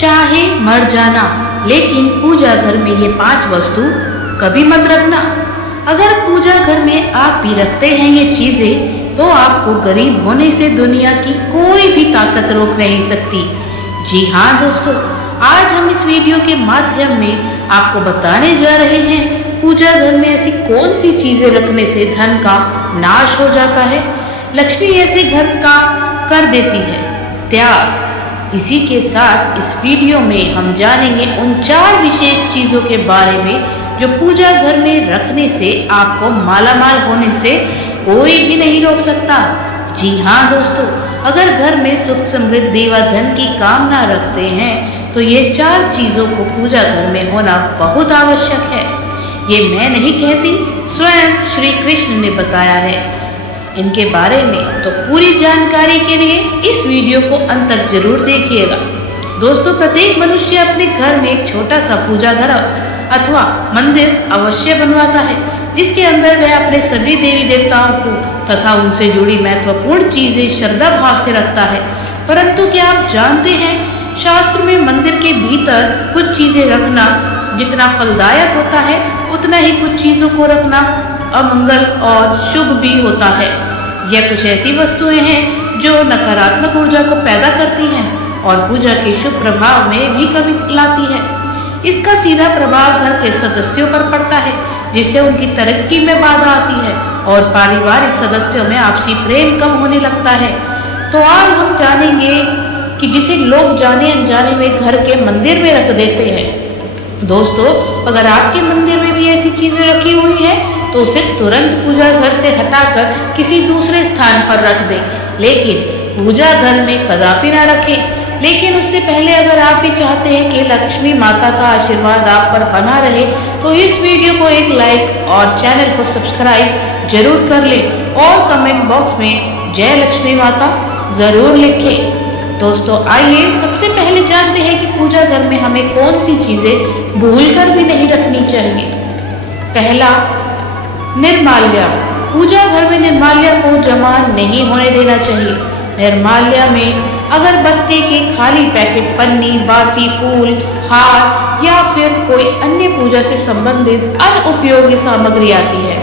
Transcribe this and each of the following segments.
चाहे मर जाना, लेकिन पूजा घर में ये 5 वस्तु कभी मत रखना। अगर पूजा घर में आप भी रखते हैं ये चीजें, तो आपको गरीब होने से दुनिया की कोई भी ताकत रोक नहीं सकती। जी हाँ दोस्तों, आज हम इस वीडियो के माध्यम में आपको बताने जा रहे हैं पूजा घर में ऐसी कौन सी चीजें रखने से धन का नाश हो जाता है, लक्ष्मी ऐसे घर का कर देती है त्याग। इसी के साथ इस वीडियो में हम जानेंगे उन 4 विशेष चीजों के बारे में जो पूजा घर में रखने से आपको मालामाल होने से कोई भी नहीं रोक सकता। जी हाँ दोस्तों, अगर घर में सुख समृद्धि व धन की कामना रखते हैं तो ये 4 चीजों को पूजा घर में होना बहुत आवश्यक है। ये मैं नहीं कहती, स्वयं श्री कृष्ण ने बताया है इनके बारे में। तो पूरी जानकारी के लिए इस वीडियो को अंत तक जरूर देखिएगा। दोस्तों, प्रत्येक मनुष्य अपने घर में एक छोटा सा पूजा घर अथवा मंदिर अवश्य बनवाता है, जिसके अंदर वह अपने सभी देवी देवताओं को तथा उनसे जुड़ी महत्वपूर्ण चीजें श्रद्धा भाव से रखता है। परंतु क्या आप जानते हैं, शास्त्र में मंदिर के भीतर कुछ चीजें रखना जितना फलदायक होता है, उतना ही कुछ चीजों को रखना अमंगल और शुभ भी होता है। यह कुछ ऐसी वस्तुएं हैं जो नकारात्मक ऊर्जा को पैदा करती हैं और पूजा के शुभ प्रभाव में भी कमी लाती है। इसका सीधा प्रभाव घर के सदस्यों पर पड़ता है, जिससे उनकी तरक्की में बाधा आती है और पारिवारिक सदस्यों में आपसी प्रेम कम होने लगता है। तो आज हम जानेंगे कि जिसे लोग जाने अनजाने में घर के मंदिर में रख देते हैं। दोस्तों, अगर आपके मंदिर में भी ऐसी चीजें रखी हुई है तो उसे तुरंत पूजा घर से हटाकर किसी दूसरे स्थान पर रख दें, लेकिन पूजा घर में कदापि ना रखें। लेकिन उससे पहले अगर आप भी चाहते हैं कि लक्ष्मी माता का आशीर्वाद आप पर बना रहे, तो इस वीडियो को एक लाइक और चैनल को सब्सक्राइब जरूर कर लें और कमेंट बॉक्स में जय लक्ष्मी माता जरूर लिखें। दोस्तों, आइए सबसे पहले जानते हैं कि पूजा घर में हमें कौन सी चीजें भूलकर भी नहीं रखनी चाहिए। पहला, निर्माल्या। पूजा घर में निर्माल्या को जमा नहीं होने देना चाहिए। निर्माल्या में अगरबत्ती के खाली पैकेट, पन्नी, बासी फूल, हार या फिर कोई अन्य पूजा से संबंधित अनुपयोगी सामग्री आती है,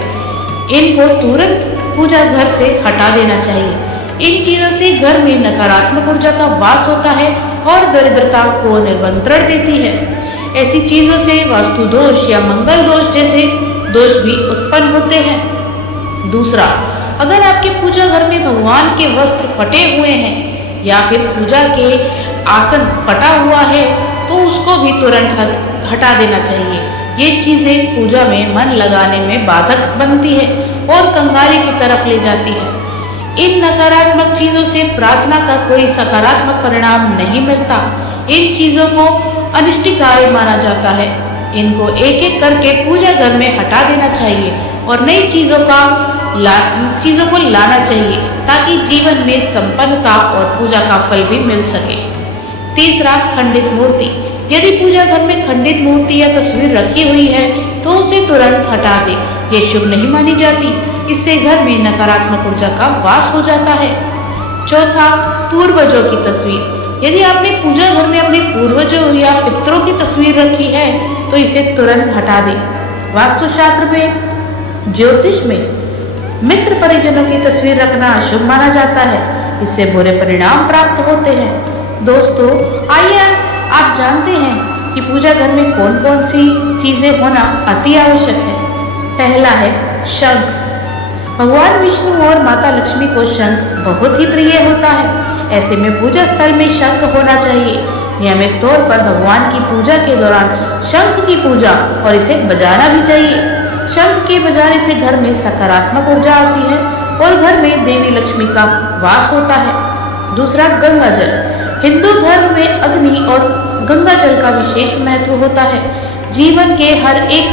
इनको तुरंत पूजा घर से हटा देना चाहिए। इन चीजों से घर में नकारात्मक ऊर्जा का वास होता है और दरिद्रता को निमंत्रण देती है। ऐसी चीजों से वास्तु दोष या मंगल दोष जैसे दोष भी उत्पन्न होते हैं। दूसरा, अगर आपके पूजा घर में भगवान के वस्त्र फटे हुए हैं या फिर पूजा के आसन फटा हुआ है, तो उसको भी तुरंत हटा देना चाहिए। ये चीजें पूजा में मन लगाने में बाधक बनती है और कंगाली की तरफ ले जाती है। इन नकारात्मक चीजों से प्रार्थना का कोई सकारात्मक परिणाम नहीं मिलता। इन चीजों को अनिष्टकारी माना जाता है। इनको एक एक करके पूजा घर में हटा देना चाहिए और नई चीजों को लाना चाहिए, ताकि जीवन में संपन्नता और पूजा का फल भी मिल सके। तीसरा, खंडित मूर्ति। यदि पूजा घर में खंडित मूर्ति या तस्वीर रखी हुई है तो उसे तुरंत हटा दे। ये शुभ नहीं मानी जाती। इससे घर में नकारात्मक ऊर्जा का वास हो जाता है। चौथा, पूर्वजों की तस्वीर। यदि आपने पूजा घर में अपने पूर्वजों या पितरों की तस्वीर रखी है तो इसे तुरंत हटा दें। वास्तुशास्त्र में, ज्योतिष में मित्र परिजनों की तस्वीर रखना अशुभ माना जाता है। इससे बुरे परिणाम प्राप्त होते हैं। दोस्तों, आइए आप जानते हैं कि पूजा घर में कौन कौन सी चीजें होना अति आवश्यक है। पहला है शंख। भगवान विष्णु और माता लक्ष्मी को शंख बहुत ही प्रिय होता है। ऐसे में पूजा स्थल में शंख होना चाहिए। नियमित तौर पर भगवान की पूजा के दौरान शंख की पूजा और इसे बजाना भी चाहिए। शंख के बजाने से घर में सकारात्मक ऊर्जा आती है और घर में देवी लक्ष्मी का वास होता है। दूसरा, गंगा जल। हिंदू धर्म में अग्नि और गंगा जल का विशेष महत्व होता है। जीवन के हर एक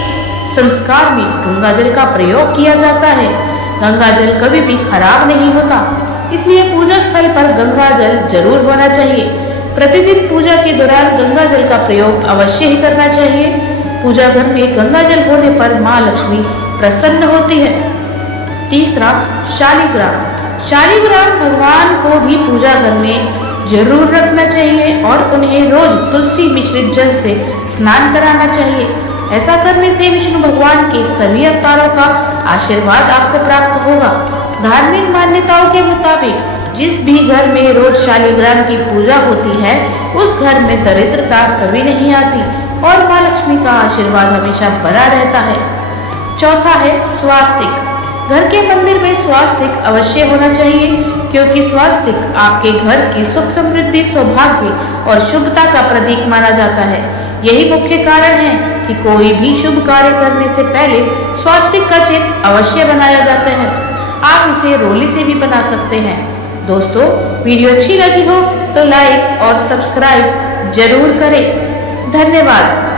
संस्कार में गंगा जल का प्रयोग किया जाता है। गंगा जल कभी भी खराब नहीं होता, इसलिए पूजा स्थल पर गंगा जल जरूर होना चाहिए। प्रतिदिन पूजा के दौरान गंगा जल का प्रयोग अवश्य ही करना चाहिए। पूजा घर में गंगा जल होने पर माँ लक्ष्मी प्रसन्न होती है। तीसरा, शालिग्राम। शालिग्राम भगवान को भी पूजा घर में जरूर रखना चाहिए और उन्हें रोज तुलसी मिश्रित जल से स्नान कराना चाहिए। ऐसा करने से विष्णु भगवान के सभी अवतारों का आशीर्वाद आपको प्राप्त होगा। धार्मिक मान्यताओं के मुताबिक जिस भी घर में रोज शालिग्राम की पूजा होती है उस घर में दरिद्रता कभी नहीं आती और माँ लक्ष्मी का आशीर्वाद हमेशा बना रहता है। चौथा है स्वास्तिक। घर के मंदिर में स्वास्तिक अवश्य होना चाहिए, क्योंकि स्वास्तिक आपके घर की सुख समृद्धि, सौभाग्य और शुभता का प्रतीक माना जाता है। यही मुख्य कारण है कि कोई भी शुभ कार्य करने से पहले स्वास्तिक का चिन्ह अवश्य बनाया जाता है। आप इसे रोली से भी बना सकते हैं। दोस्तों, वीडियो अच्छी लगी हो तो लाइक और सब्सक्राइब जरूर करें। धन्यवाद।